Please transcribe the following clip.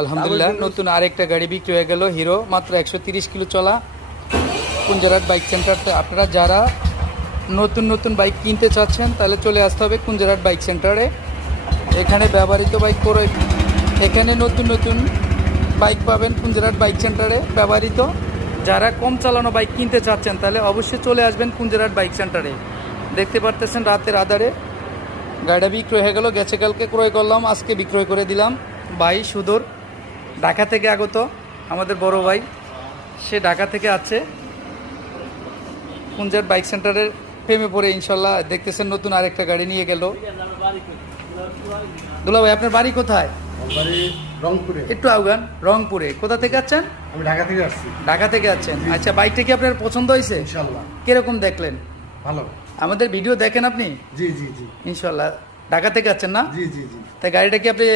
আলহামদুলিল্লাহ নতুন আরেকটা গাড়ি বিক্রি হয়ে গেল হিরো, মাত্র 130 কিলো চলা কুঞ্জারহাট বাইক সেন্টারতে। আপনারা যারা নতুন নতুন বাইক কিনতে চাচ্ছেন তাহলে চলে আসতে হবে কুঞ্জারহাট বাইক সেন্টারে। এখানে ব্যবহৃত বাইক করে, এখানে নতুন নতুন বাইক পাবেন কুঞ্জারহাট বাইক সেন্টারে ব্যবহৃত। যারা কম চালানো বাইক কিনতে চাচ্ছেন তাহলে অবশ্যই চলে আসবেন কুঞ্জারহাট বাইক সেন্টারে। দেখতে পারতেছেন রাতের আধারে গাড়িটা বিক্রয় হয়ে গেল, গেছে কালকে ক্রয় করলাম, আজকে বিক্রয় করে দিলাম। ভাই সুদূর ঢাকা থেকে আগত, আমাদের বড় ভাই, সে ঢাকা থেকে আছে কুঞ্জারহাট বাইক সেন্টারের প্রেমে পড়ে ইনশাল্লাহ দেখতেছেন নতুন আরেকটা গাড়ি নিয়ে গেল। দুলা ভাই আপনার বাড়ি কোথায়? রংপুরে। একটু আউগান। রংপুরে। কোথা থেকে আছেন? আমি ঢাকা থেকে আসছি। ঢাকা থেকে আছেন, আচ্ছা। বাইকটা কি আপনার পছন্দ হয়েছে? ইনশাআল্লাহ। কিরকম দেখলেন? ভালো। আমাদের ভিডিও দেখেন আপনি? জি জি জি। ইনশাল্লাহ। ঢাকা থেকে আছেন না? জি জি জি। তাই গাড়িটা কি আপনি